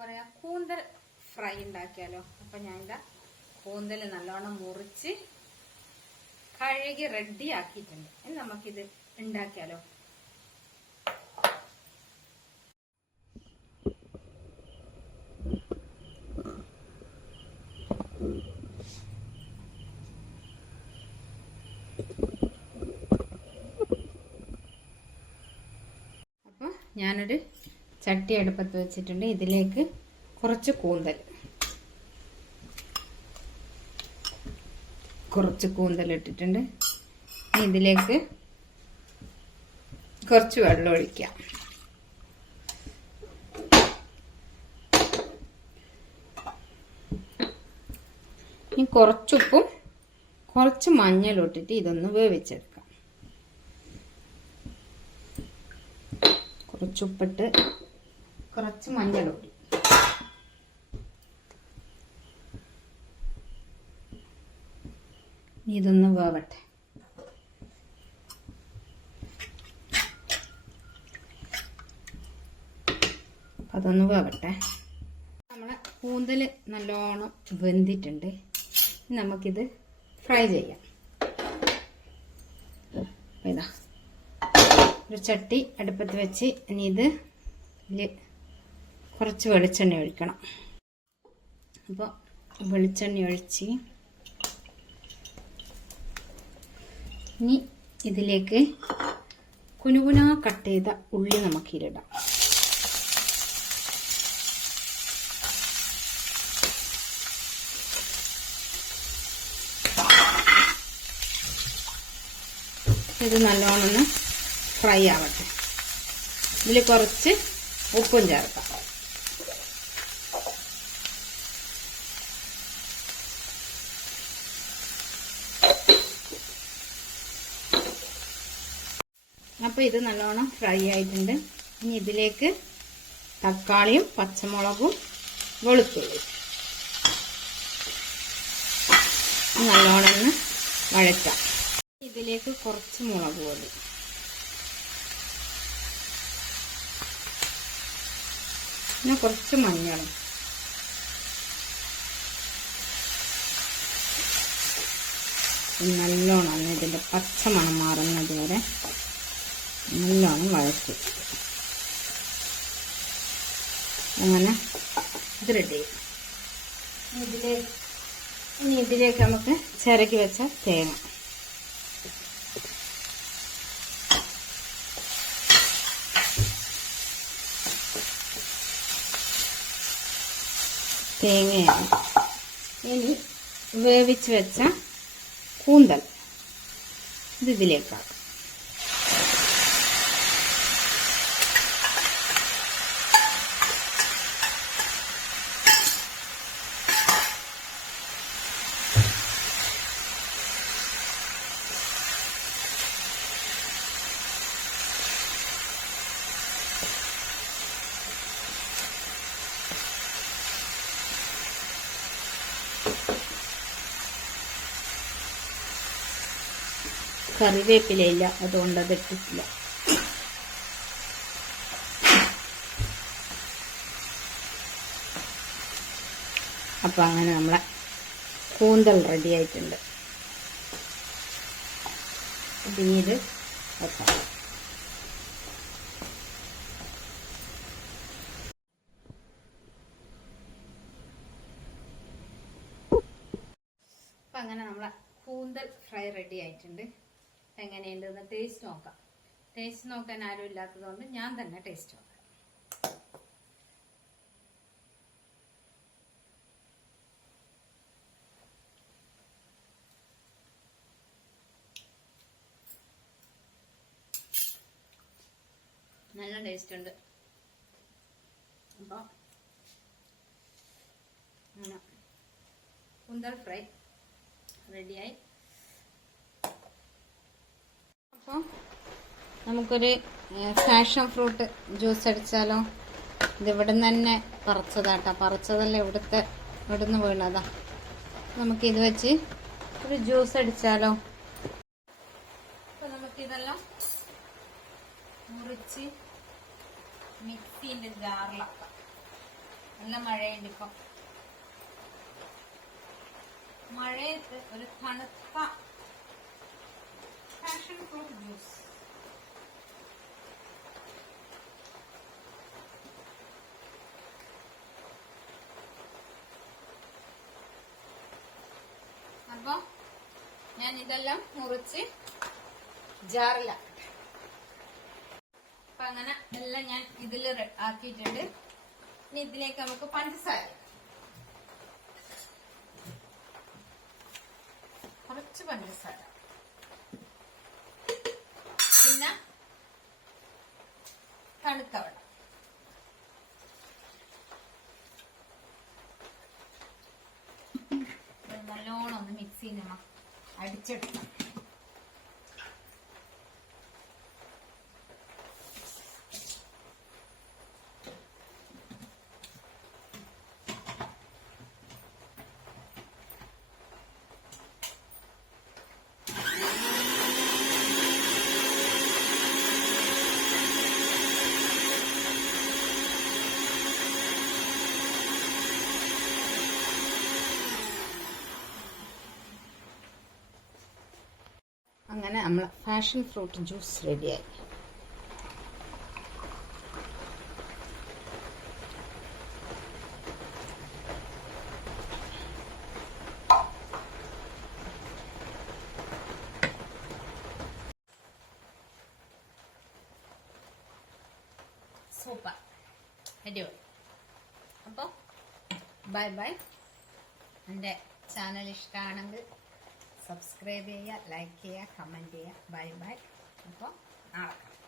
പറയാ കൂന്തൽ ഫ്രൈ ഉണ്ടാക്കിയാലോ. അപ്പൊ ഞാൻ ഇതാ കൂന്തൽ നല്ലോണം മുറിച്ച് കഴുകി റെഡി ആക്കിയിട്ടുണ്ട്. ഇനി നമുക്കിത് ഉണ്ടാക്കിയാലോ. അപ്പൊ ഞാനൊരു ചട്ടി അടുപ്പത്ത് വെച്ചിട്ടുണ്ട്. ഇതിലേക്ക് കുറച്ച് കൂന്തൽ ഇട്ടിട്ടുണ്ട്. ഇതിലേക്ക് കുറച്ച് വെള്ളം ഒഴിക്കാം. ഇനി കുറച്ചുപ്പും കുറച്ച് മഞ്ഞളും ഇട്ടിട്ട് ഇതൊന്ന് വേവിച്ചെടുക്കാം. കുറച്ചുപ്പിട്ട് കുറച്ച് മഞ്ഞളും ഇടും. ഇതൊന്ന് വേവട്ടെ. അതൊന്ന് വേവട്ടെ. നമ്മളെ കൂന്തൽ നല്ലോണം വെന്തിട്ടുണ്ട്. നമുക്കിത് ഫ്രൈ ചെയ്യാം. ഇതാ ഒരു ചട്ടി അടുപ്പത്ത് വെച്ച് ഇനി ഇതിൽ കുറച്ച് വെളിച്ചെണ്ണ ഒഴിക്കണം. അപ്പോൾ വെളിച്ചെണ്ണ ഒഴിച്ച് ഇനി ഇതിലേക്ക് കുനുകുനാ കട്ട് ചെയ്ത ഉള്ളി നമുക്കിതിലിടാം. ഇത് നല്ലോണം ഫ്രൈ ആവട്ടെ. ഇതിൽ കുറച്ച് ഉപ്പും ചേർക്കാം. അപ്പോൾ ഇത് നല്ലോണം ഫ്രൈ ആയിട്ടുണ്ട്. ഇനി ഇതിലേക്ക് തക്കാളിയും പച്ചമുളകും വെളുത്തുള്ളിയും നല്ലോണം വഴറ്റാം. ഇതിലേക്ക് കുറച്ച് മുളക് പൊടി, പിന്നെ കുറച്ച് മഞ്ഞളും, നല്ലോണം ഇതിൻ്റെ പച്ചമണം മാറുന്നത് വരെ നല്ലോണം വഴറ്റി. അങ്ങനെ ഇത് റെഡി. ഇനി ഇതിലേക്ക് നമുക്ക് ചിരക്കി വെച്ച തേങ്ങയാണ്. ഇനി വേവിച്ച് വെച്ച കൂന്തൽ ഇതിലേക്കാക്കാം. കറിവേപ്പിലയില്ല, അതുകൊണ്ട് അത് ഇട്ടിട്ടില്ല. അപ്പം അങ്ങനെ നമ്മളെ കൂന്തൽ റെഡി ആയിട്ടുണ്ട്. ഇനി ഇത് വെക്കാം. അപ്പം അങ്ങനെ നമ്മളെ കൂന്തൽ ഫ്രൈ റെഡി ആയിട്ടുണ്ട്. എങ്ങനെയുണ്ടെന്ന് ടേസ്റ്റ് നോക്കാം. ടേസ്റ്റ് നോക്കാൻ ആരും ഇല്ലാത്തതുകൊണ്ട് ഞാൻ തന്നെ ടേസ്റ്റ് നോക്കാം. നല്ല ടേസ്റ്റ് ഉണ്ട്. അപ്പോൾ അങ്ങനെ കൂന്തൽ ഫ്രൈ റെഡിയായി. അപ്പോൾ നമുക്കൊരു ഫാഷൻ ഫ്രൂട്ട് ജ്യൂസ് അടിച്ചാലോ. ഇതിവിടെ നിന്ന് തന്നെ പറിച്ചതാട്ടോ. പറിച്ചതല്ല, ഇവിടുന്ന് വീണതാ. നമുക്കിത് വെച്ച് ഒരു ജ്യൂസ് അടിച്ചാലോ. അപ്പോൾ നമുക്കിതെല്ലാം മുറിച്ച് മിക്സിൻ്റെ ജാറിലാക്കാം. നല്ല മഴയുണ്ട് ഇപ്പൊ. മഴയത്ത് ഒരു തണുത്ത പാഷൻ ഫ്രൂട്ട് ജ്യൂസ്. അപ്പൊ ഞാൻ ഇതെല്ലാം മുറിച്ച് ജാറിലാക്കട്ടെ. അപ്പൊ അങ്ങനെ എല്ലാം ഞാൻ ഇതിൽ ആക്കിയിട്ടുണ്ട്. ഇനി ഇതിലേക്ക് നമുക്ക് പഞ്ചസാര, കുറച്ച് പഞ്ചസാര, പിന്നെ തണുത്ത വെള്ളം. നല്ലോണം ഒന്ന് മിക്സിയിൽ അടിച്ചെടുക്കാം. അങ്ങനെ നമ്മൾ പാഷൻ ഫ്രൂട്ട് ജ്യൂസ് റെഡിയായി. സൂപ്പർ, അടിപൊളി. അപ്പോൾ ബൈ ബൈ. എൻ്റെ ചാനൽ ഇഷ്ടമാണെങ്കിൽ സബ്സ്ക്രൈബ് ചെയ്യുക, ലൈക്ക് ചെയ്യുക, കമൻറ്റ് ചെയ്യുക. Bye bye. അപ്പോൾ നാളെ കാണാം.